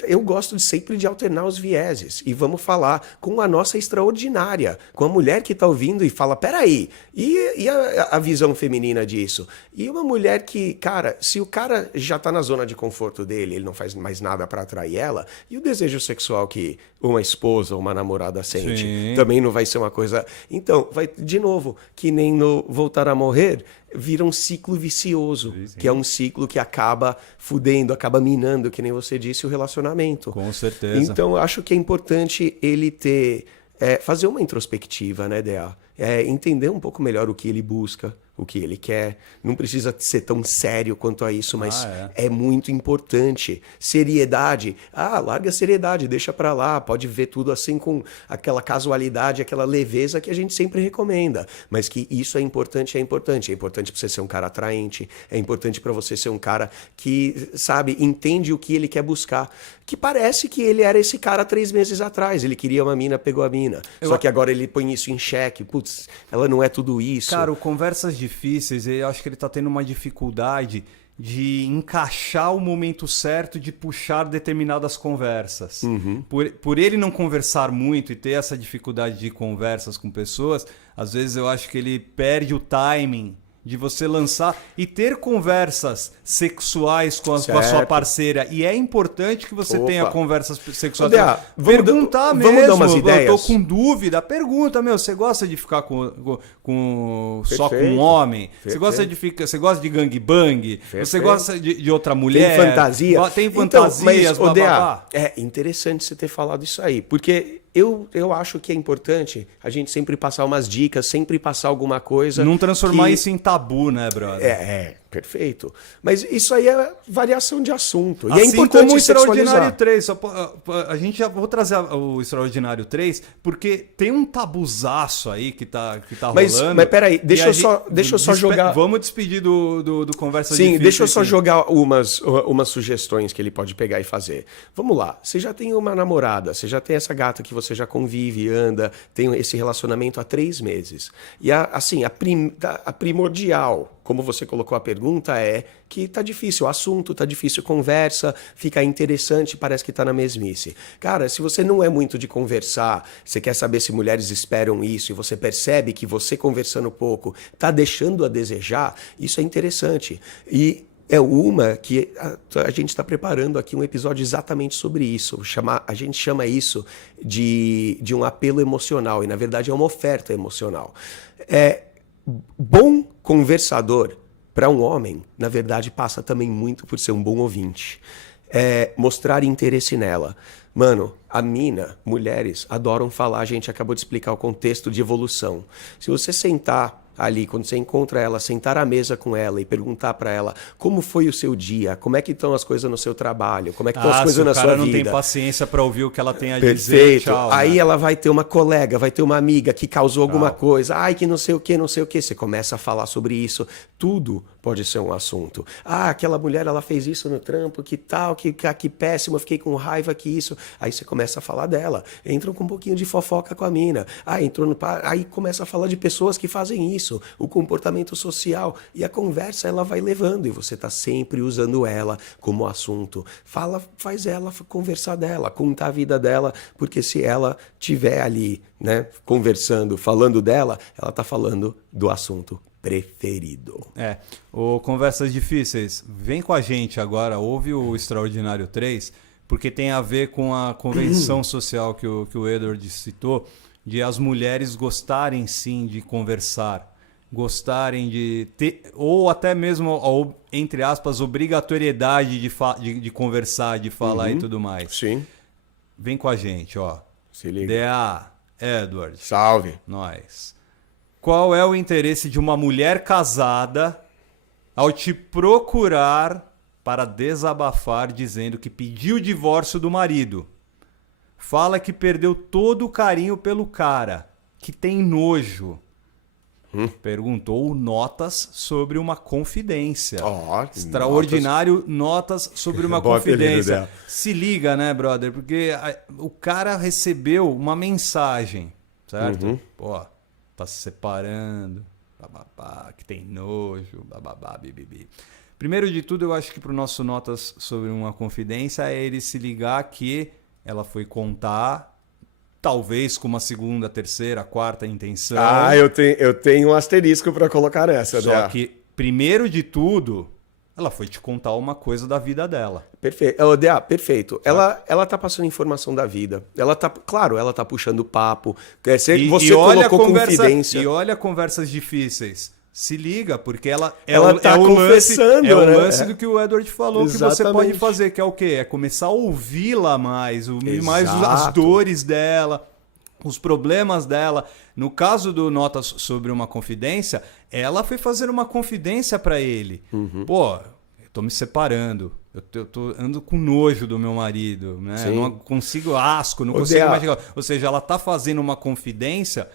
Eu gosto sempre de alternar os vieses. E vamos falar com a nossa extraordinária, com a mulher que está ouvindo e fala, peraí, e a visão feminina disso? E uma mulher que, cara, se o cara já está na zona de conforto dele, ele não faz mais nada para atrair ela, e o desejo sexual que uma esposa ou uma namorada sente, também não vai ser uma coisa... Então, vai de novo, que nem no Voltar a Morrer, vira um ciclo vicioso, que é um ciclo que acaba fudendo, acaba minando, que nem você disse, o relacionamento. Com certeza. Então, eu acho que é importante ele ter... fazer uma introspectiva, né, Dea? Entender um pouco melhor o que ele busca, o que ele quer. Não precisa ser tão sério quanto a isso, mas é muito importante. Seriedade. Larga a seriedade, deixa pra lá. Pode ver tudo assim com aquela casualidade, aquela leveza que a gente sempre recomenda. Mas que isso é importante, é importante. É importante pra você ser um cara atraente. É importante pra você ser um cara que, sabe, entende o que ele quer buscar. Que parece que ele era esse cara 3 meses atrás. Ele queria uma mina, pegou a mina. Só que agora ele põe isso em xeque. Putz, ela não é tudo isso. Cara, o Conversas Difíceis, eu acho que ele tá tendo uma dificuldade de encaixar o momento certo de puxar determinadas conversas. Por ele não conversar muito e ter essa dificuldade de conversas com pessoas, às vezes eu acho que ele perde o timing de você lançar e ter conversas sexuais com a sua parceira. E é importante que você tenha conversas sexuais. Perguntar mesmo. Vamos dar umas ideias. Eu tô com dúvida. Pergunta, você gosta de ficar só com um homem? Você gosta de gangbang? Você gosta de outra mulher? Tem fantasia? Tem fantasias, então, mas, é interessante você ter falado isso aí, porque eu acho que é importante a gente sempre passar umas dicas, sempre passar alguma coisa. Não transformar isso em tabu, né, brother? Perfeito. Mas isso aí é variação de assunto. E assim é importante como o sexualizar. Extraordinário 3. A gente já vou trazer o Extraordinário 3, porque tem um tabuzaço aí que tá rolando. Mas peraí, deixa eu só jogar... Vamos despedir do Conversa Sim, Difícil. deixa eu só jogar umas sugestões que ele pode pegar e fazer. Vamos lá, você já tem uma namorada, você já tem essa gata que você já convive, anda, tem esse relacionamento há 3 meses. E a primordial, como você colocou a pergunta, é que tá difícil o assunto, tá difícil conversa, fica interessante, parece que tá na mesmice. Cara, se você não é muito de conversar, você quer saber se mulheres esperam isso e você percebe que você conversando pouco tá deixando a desejar, isso é interessante. E é uma que a gente está preparando aqui um episódio exatamente sobre isso. A gente chama isso de um apelo emocional, e na verdade é uma oferta emocional. Bom conversador para um homem, na verdade, passa também muito por ser um bom ouvinte. Mostrar interesse nela. Mano, mulheres adoram falar, a gente acabou de explicar o contexto de evolução. Se você sentar ali, quando você encontra ela, sentar à mesa com ela e perguntar para ela como foi o seu dia, como é que estão as coisas no seu trabalho, como é que estão as coisas na sua vida. Se o cara não tem paciência para ouvir o que ela tem a dizer, perfeito. Tchau. Aí ela vai ter uma colega, vai ter uma amiga que causou alguma coisa, que não sei o que, não sei o que. Você começa a falar sobre isso, tudo pode ser um assunto. Ah, aquela mulher, ela fez isso no trampo, que tal, que péssimo, eu fiquei com raiva, que isso. Aí você começa a falar dela. Entram com um pouquinho de fofoca com a mina. Ah, aí começa a falar de pessoas que fazem isso, o comportamento social. E a conversa, ela vai levando, e você tá sempre usando ela como assunto. Faz ela conversar dela, contar a vida dela, porque se ela tiver ali, né, conversando, falando dela, ela tá falando do assunto preferido. O Conversas Difíceis, vem com a gente agora, ouve o Extraordinário 3, porque tem a ver com a convenção social que o Edward citou, de as mulheres gostarem sim de conversar, gostarem de ter, ou até mesmo, entre aspas, obrigatoriedade de conversar, de falar e tudo mais. Sim. Vem com a gente, ó. Se liga. D.A., Edward. Salve. Nós. Qual é o interesse de uma mulher casada ao te procurar para desabafar dizendo que pediu o divórcio do marido? Fala que perdeu todo o carinho pelo cara, que tem nojo. Perguntou notas sobre uma confidência. Extraordinário, notas sobre uma confidência. Se liga, né, brother? Porque o cara recebeu uma mensagem, certo? Pô, tá se separando, bababá, que tem nojo, bababá, bibibi. Primeiro de tudo, eu acho que pro nosso notas sobre uma confidência é ele se ligar que ela foi contar, talvez com uma segunda, terceira, quarta intenção. Ah, eu tenho um asterisco para colocar essa. Só que, primeiro de tudo, ela foi te contar uma coisa da vida dela. Perfeito. Dea, perfeito. Ela tá passando informação da vida. Ela tá puxando papo. Você colocou confidência. E olha conversas difíceis. Se liga, porque ela tá confessando, é o né? lance do que o Edward falou. Exatamente. Que você pode fazer, que é o quê? É começar a ouvi-la mais, ouvir mais as Exato. dores dela, os problemas dela. No caso do Notas sobre uma confidência, ela foi fazer uma confidência para ele. Pô, eu tô me separando. Eu ando com nojo do meu marido, né? Eu não consigo asco, não consigo mais chegar. Ou seja, ela tá fazendo uma confidência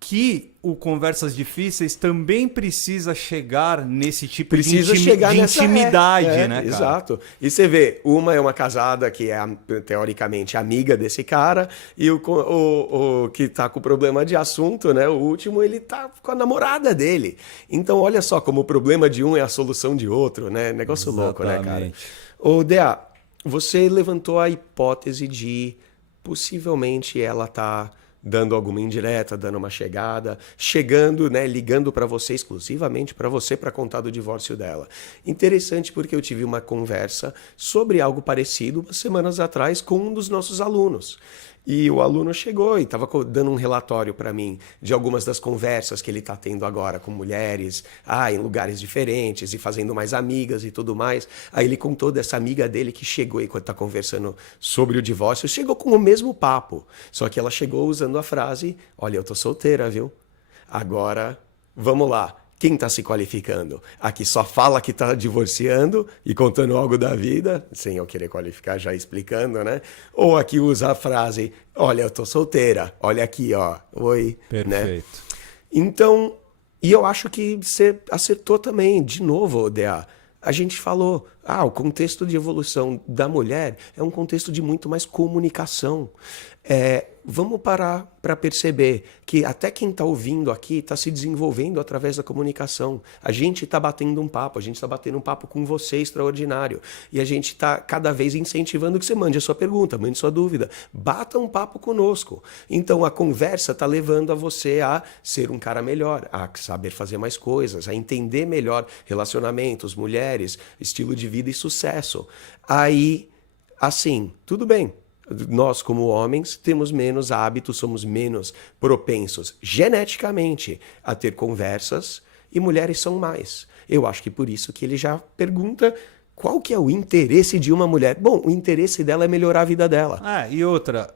que o Conversas Difíceis também precisa chegar nesse tipo de intimidade, né, cara? Exato. E você vê, uma é uma casada que é, teoricamente, amiga desse cara, e o que tá com problema de assunto, né? O último, ele tá com a namorada dele. Então, olha só como o problema de um é a solução de outro, né? Negócio louco, né, cara? Ô, Dea, você levantou a hipótese de possivelmente ela tá dando alguma indireta, dando uma chegada, chegando, né, ligando para você, exclusivamente para você, para contar do divórcio dela. Interessante porque eu tive uma conversa sobre algo parecido umas semanas atrás com um dos nossos alunos. E o aluno chegou e estava dando um relatório para mim de algumas das conversas que ele está tendo agora com mulheres, em lugares diferentes e fazendo mais amigas e tudo mais. Aí ele contou dessa amiga dele que chegou enquanto está conversando sobre o divórcio, chegou com o mesmo papo, só que ela chegou usando a frase: olha, eu tô solteira, viu? Agora, vamos lá. Quem está se qualificando? A que só fala que está divorciando e contando algo da vida, sem eu querer qualificar, já explicando, né? Ou a que usa a frase: olha, eu tô solteira, olha aqui, ó, oi. Perfeito. Né? Então, e eu acho que você acertou também, de novo, Odea. A gente falou, o contexto de evolução da mulher é um contexto de muito mais comunicação. Vamos parar para perceber que até quem está ouvindo aqui está se desenvolvendo através da comunicação. A gente está batendo um papo, a gente está batendo um papo com você, extraordinário. E a gente está cada vez incentivando que você mande a sua pergunta, mande sua dúvida. Bata um papo conosco. Então a conversa está levando a você a ser um cara melhor, a saber fazer mais coisas, a entender melhor relacionamentos, mulheres, estilo de vida e sucesso. Aí, assim, tudo bem. Nós, como homens, temos menos hábitos, somos menos propensos geneticamente a ter conversas e mulheres são mais. Eu acho que por isso que ele já pergunta qual que é o interesse de uma mulher. Bom, o interesse dela é melhorar a vida dela. E outra,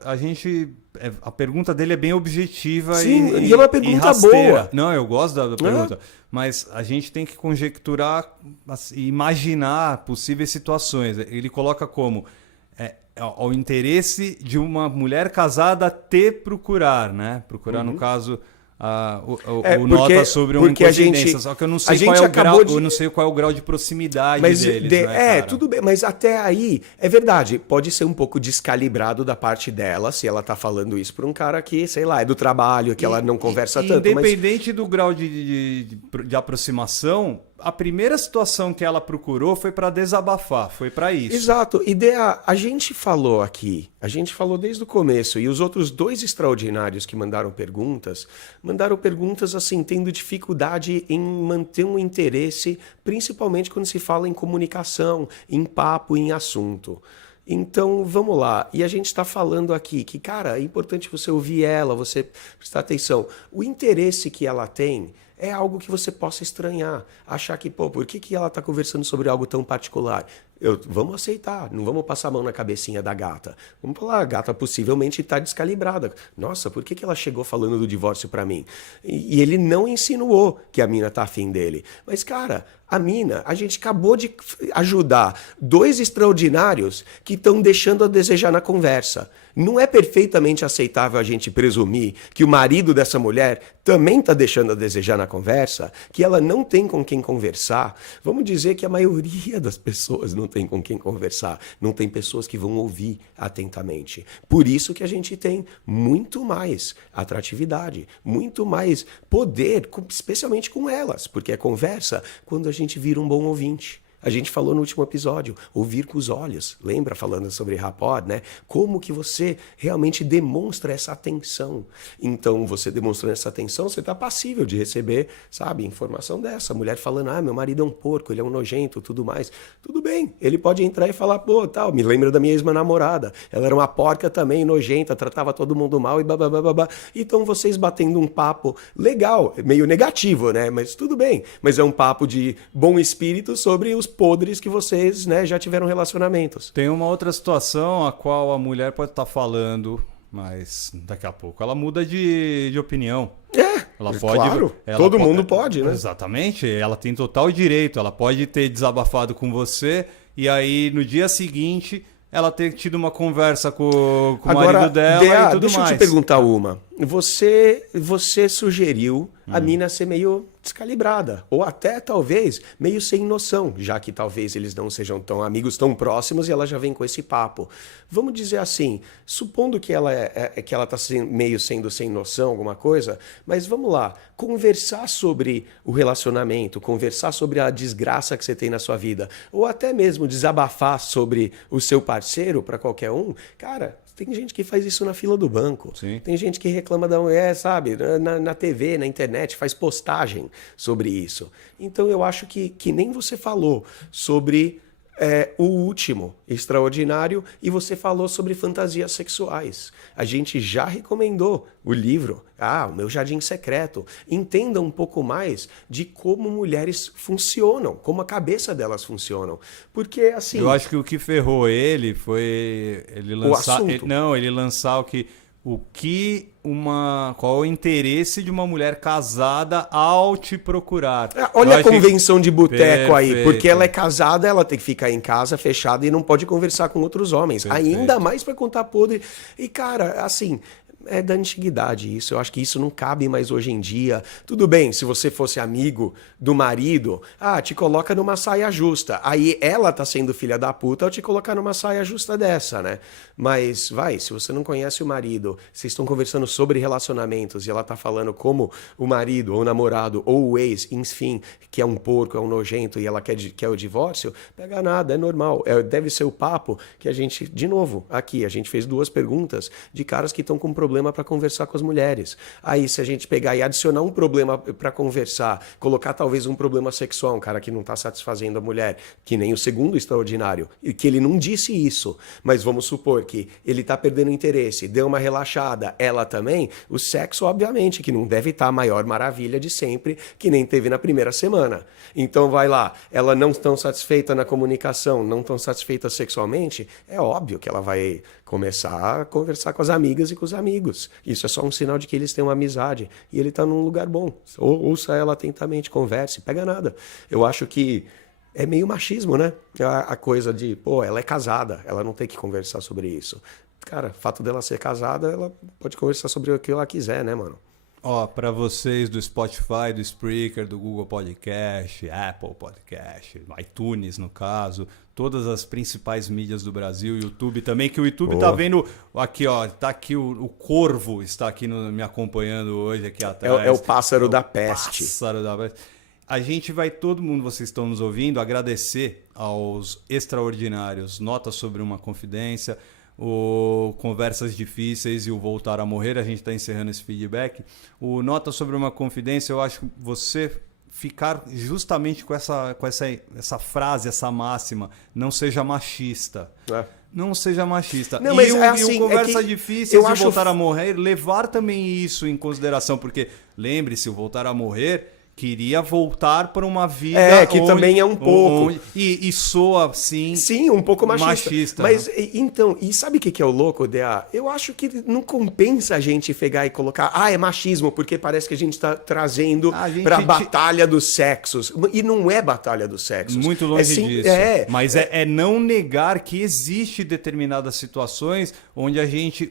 a pergunta dele é bem objetiva. Sim, e é uma pergunta boa. Não, eu gosto da pergunta. Mas a gente tem que conjecturar, imaginar possíveis situações. Ele coloca como ao interesse de uma mulher casada te procurar, né? Procurar, no caso, nota sobre uma incoincidência, só que eu não sei qual é o grau, eu não sei qual é o grau de proximidade deles, né, cara? Tudo bem, mas até aí, é verdade, pode ser um pouco descalibrado da parte dela, se ela tá falando isso pra um cara que, sei lá, é do trabalho, que ela não conversa tanto. Independente do grau de aproximação, a primeira situação que ela procurou foi para desabafar, foi para isso. Exato. A gente falou aqui, a gente falou desde o começo, e os outros dois extraordinários que mandaram perguntas assim, tendo dificuldade em manter um interesse, principalmente quando se fala em comunicação, em papo, em assunto. Então, vamos lá. E a gente está falando aqui que, cara, é importante você ouvir ela, você prestar atenção. O interesse que ela tem é algo que você possa estranhar. Achar que, pô, por que ela está conversando sobre algo tão particular? Vamos aceitar, não vamos passar a mão na cabecinha da gata. Vamos falar, a gata possivelmente está descalibrada. Nossa, por que ela chegou falando do divórcio para mim? E ele não insinuou que a mina tá afim dele. Mas, cara, a mina, a gente acabou de ajudar dois extraordinários que estão deixando a desejar na conversa. Não é perfeitamente aceitável a gente presumir que o marido dessa mulher também está deixando a desejar na conversa, que ela não tem com quem conversar. Vamos dizer que a maioria das pessoas não tem com quem conversar, não tem pessoas que vão ouvir atentamente. Por isso que a gente tem muito mais atratividade, muito mais poder, especialmente com elas, porque é conversa quando a gente vira um bom ouvinte. A gente falou no último episódio, ouvir com os olhos. Lembra, falando sobre rapport, né? Como que você realmente demonstra essa atenção. Então, você demonstrando essa atenção, você está passível de receber, sabe, informação dessa. A mulher falando, meu marido é um porco, ele é um nojento, tudo mais. Tudo bem, ele pode entrar e falar, pô, tal, me lembra da minha ex-namorada. Ela era uma porca também, nojenta, tratava todo mundo mal e babá. Então, vocês batendo um papo legal, meio negativo, né? Mas tudo bem. Mas é um papo de bom espírito sobre os podres que vocês, né, já tiveram relacionamentos. Tem uma outra situação a qual a mulher pode estar falando, mas daqui a pouco ela muda de opinião. Ela pode, claro, todo mundo pode, né? Exatamente, ela tem total direito, ela pode ter desabafado com você e aí no dia seguinte ela ter tido uma conversa com o marido dela e tudo deixa mais. Deixa eu te perguntar uma. Você sugeriu a mina ser meio descalibrada, ou até talvez meio sem noção, já que talvez eles não sejam tão amigos, tão próximos e ela já vem com esse papo. Vamos dizer assim, supondo que ela está meio sendo sem noção, alguma coisa, mas vamos lá, conversar sobre o relacionamento, conversar sobre a desgraça que você tem na sua vida, ou até mesmo desabafar sobre o seu parceiro para qualquer um, cara. Tem gente que faz isso na fila do banco. Sim. Tem gente que reclama da mulher, sabe, na TV, na internet, faz postagem sobre isso. Então eu acho que nem você falou sobre o último extraordinário e você falou sobre fantasias sexuais. A gente já recomendou o livro, O Meu Jardim Secreto. Entenda um pouco mais de como mulheres funcionam, como a cabeça delas funcionam. Porque, assim... Eu acho que o que ferrou ele foi ele lançar... ele lançar qual o interesse de uma mulher casada ao te procurar. Olha a convenção de boteco aí, porque ela é casada, ela tem que ficar em casa fechada e não pode conversar com outros homens. Perfeito. Ainda mais para contar podre. E cara, assim, é da antiguidade isso. Eu acho que isso não cabe mais hoje em dia. Tudo bem, se você fosse amigo do marido, te coloca numa saia justa. Aí ela tá sendo filha da puta ao te colocar numa saia justa dessa, né? Mas se você não conhece o marido, vocês estão conversando sobre relacionamentos e ela tá falando como o marido, ou o namorado, ou o ex, enfim, que é um porco, é um nojento e ela quer o divórcio, pega nada, é normal. Deve ser o papo que a gente, de novo, aqui, a gente fez 2 perguntas de caras que estão com problema para conversar com as mulheres. Aí, se a gente pegar e adicionar um problema para conversar, colocar talvez um problema sexual, um cara que não está satisfazendo a mulher, que nem o segundo extraordinário, e que ele não disse isso, mas vamos supor que ele está perdendo interesse, deu uma relaxada, ela também, o sexo, obviamente, que não deve estar a maior maravilha de sempre, que nem teve na primeira semana. Então, vai lá, ela não tão satisfeita na comunicação, não tão satisfeita sexualmente, é óbvio que ela vai começar a conversar com as amigas e com os amigos. Isso é só um sinal de que eles têm uma amizade e ele está num lugar bom. Ouça ela atentamente, converse, pega nada. Eu acho que é meio machismo, né? A coisa de, ela é casada, ela não tem que conversar sobre isso. Cara, o fato dela ser casada, ela pode conversar sobre o que ela quiser, né, mano? Ó, para vocês do Spotify, do Spreaker, do Google Podcast, Apple Podcast, iTunes no caso, todas as principais mídias do Brasil, YouTube também, que o YouTube tá vendo aqui, ó, tá aqui o Corvo está aqui me acompanhando hoje aqui atrás. É o pássaro da peste. Pássaro da peste. A gente vai, todo mundo, vocês estão nos ouvindo, agradecer aos extraordinários Nota sobre uma Confidência, o Conversas Difíceis e o Voltar a Morrer. A gente está encerrando esse feedback. O Nota sobre uma Confidência, eu acho que você ficar justamente com essa frase, essa máxima, não seja machista. Não seja machista. Não, mas e o Conversas Difíceis e o Voltar a Morrer, levar também isso em consideração, porque lembre-se, o Voltar a Morrer queria voltar para uma vida que também é um pouco. E soa, sim. Sim, um pouco machista. Mas, então, e sabe o que é o louco, DA? Eu acho que não compensa a gente pegar e colocar, é machismo, porque parece que a gente está trazendo para a batalha dos sexos. E não é batalha dos sexos. Muito longe disso. Mas é não negar que existe determinadas situações onde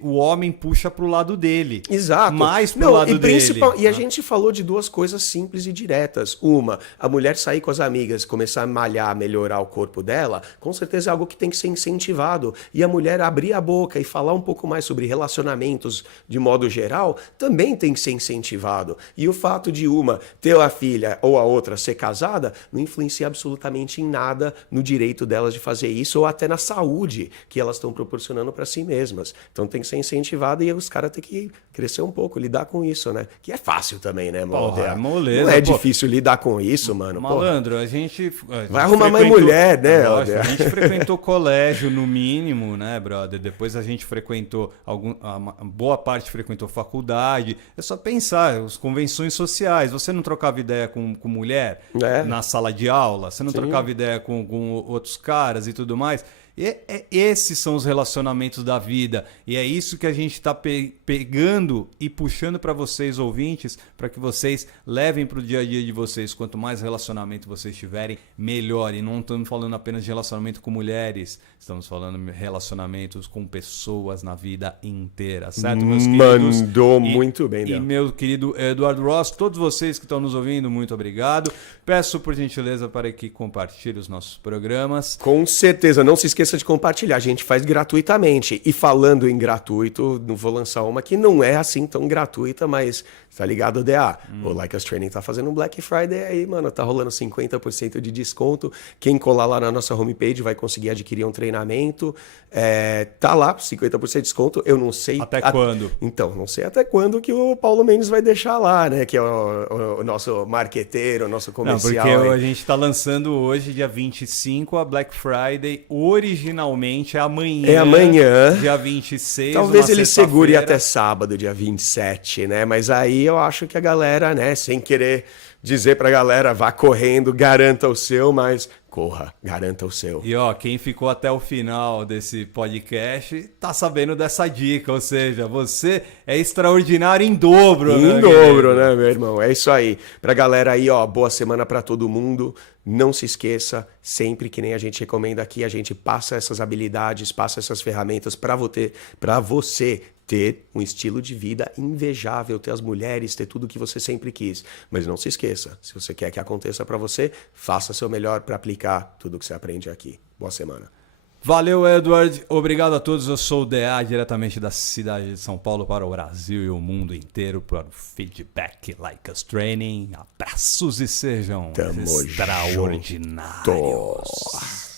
o homem puxa para o lado dele. Exato. Mais para o lado dele. E a gente falou de duas coisas simples e diretas. Uma, a mulher sair com as amigas, começar a malhar, melhorar o corpo dela, com certeza é algo que tem que ser incentivado. E a mulher abrir a boca e falar um pouco mais sobre relacionamentos de modo geral, também tem que ser incentivado. E o fato de uma ter a filha ou a outra ser casada, não influencia absolutamente em nada no direito delas de fazer isso ou até na saúde que elas estão proporcionando para si mesmas. Então tem que ser incentivado e os caras têm que crescer um pouco, lidar com isso, né? Que é fácil também, né, mano? Moleza, não é difícil lidar com isso, mano. Malandro, a gente vai arrumar mais mulher, né? A gente frequentou colégio, no mínimo, né, brother? Depois a gente frequentou, boa parte frequentou faculdade. É só pensar, as convenções sociais. Você não trocava ideia com mulher na sala de aula? Você não trocava ideia com outros caras e tudo mais? Esses são os relacionamentos da vida. E é isso que a gente está pegando e puxando para vocês, ouvintes, para que vocês levem para o dia a dia de vocês. Quanto mais relacionamento vocês tiverem, melhor. E não estamos falando apenas de relacionamento com mulheres. Estamos falando de relacionamentos com pessoas na vida inteira. Certo, meus queridos? Mandou muito bem, Del. E meu querido Eduardo Ross, todos vocês que estão nos ouvindo, muito obrigado. Peço, por gentileza, para que compartilhe os nossos programas. Com certeza. Não se esqueça de compartilhar, a gente faz gratuitamente. E falando em gratuito, não vou lançar uma que não é assim tão gratuita, mas tá ligado, DA? O Like Us Training tá fazendo um Black Friday aí, mano, tá rolando 50% de desconto. Quem colar lá na nossa homepage vai conseguir adquirir um treinamento. Tá lá, 50% de desconto, eu não sei... Até quando? Então, não sei até quando que o Paulo Mendes vai deixar lá, né? Que é o nosso marqueteiro, o nosso comercial. Não, porque a gente tá lançando hoje, dia 25, a Black Friday. Originalmente é amanhã. É amanhã. Dia 26. Talvez ele segure até sábado, dia 27, né? Mas aí eu acho que a galera, né, sem querer dizer pra galera, vá correndo, garanta o seu, mas corra, garanta o seu. E ó, quem ficou até o final desse podcast tá sabendo dessa dica, ou seja, você é extraordinário em dobro, né? Em dobro, né, meu irmão? É isso aí. Pra galera aí, ó, boa semana pra todo mundo. Não se esqueça, sempre que nem a gente recomenda aqui, a gente passa essas habilidades, passa essas ferramentas pra você ter um estilo de vida invejável, ter as mulheres, ter tudo que você sempre quis. Mas não se esqueça, se você quer que aconteça para você, faça seu melhor para aplicar tudo que você aprende aqui. Boa semana. Valeu, Edward. Obrigado a todos. Eu sou o DA, diretamente da cidade de São Paulo para o Brasil e o mundo inteiro para o Feedback Like Us Training. Abraços e sejam extraordinários.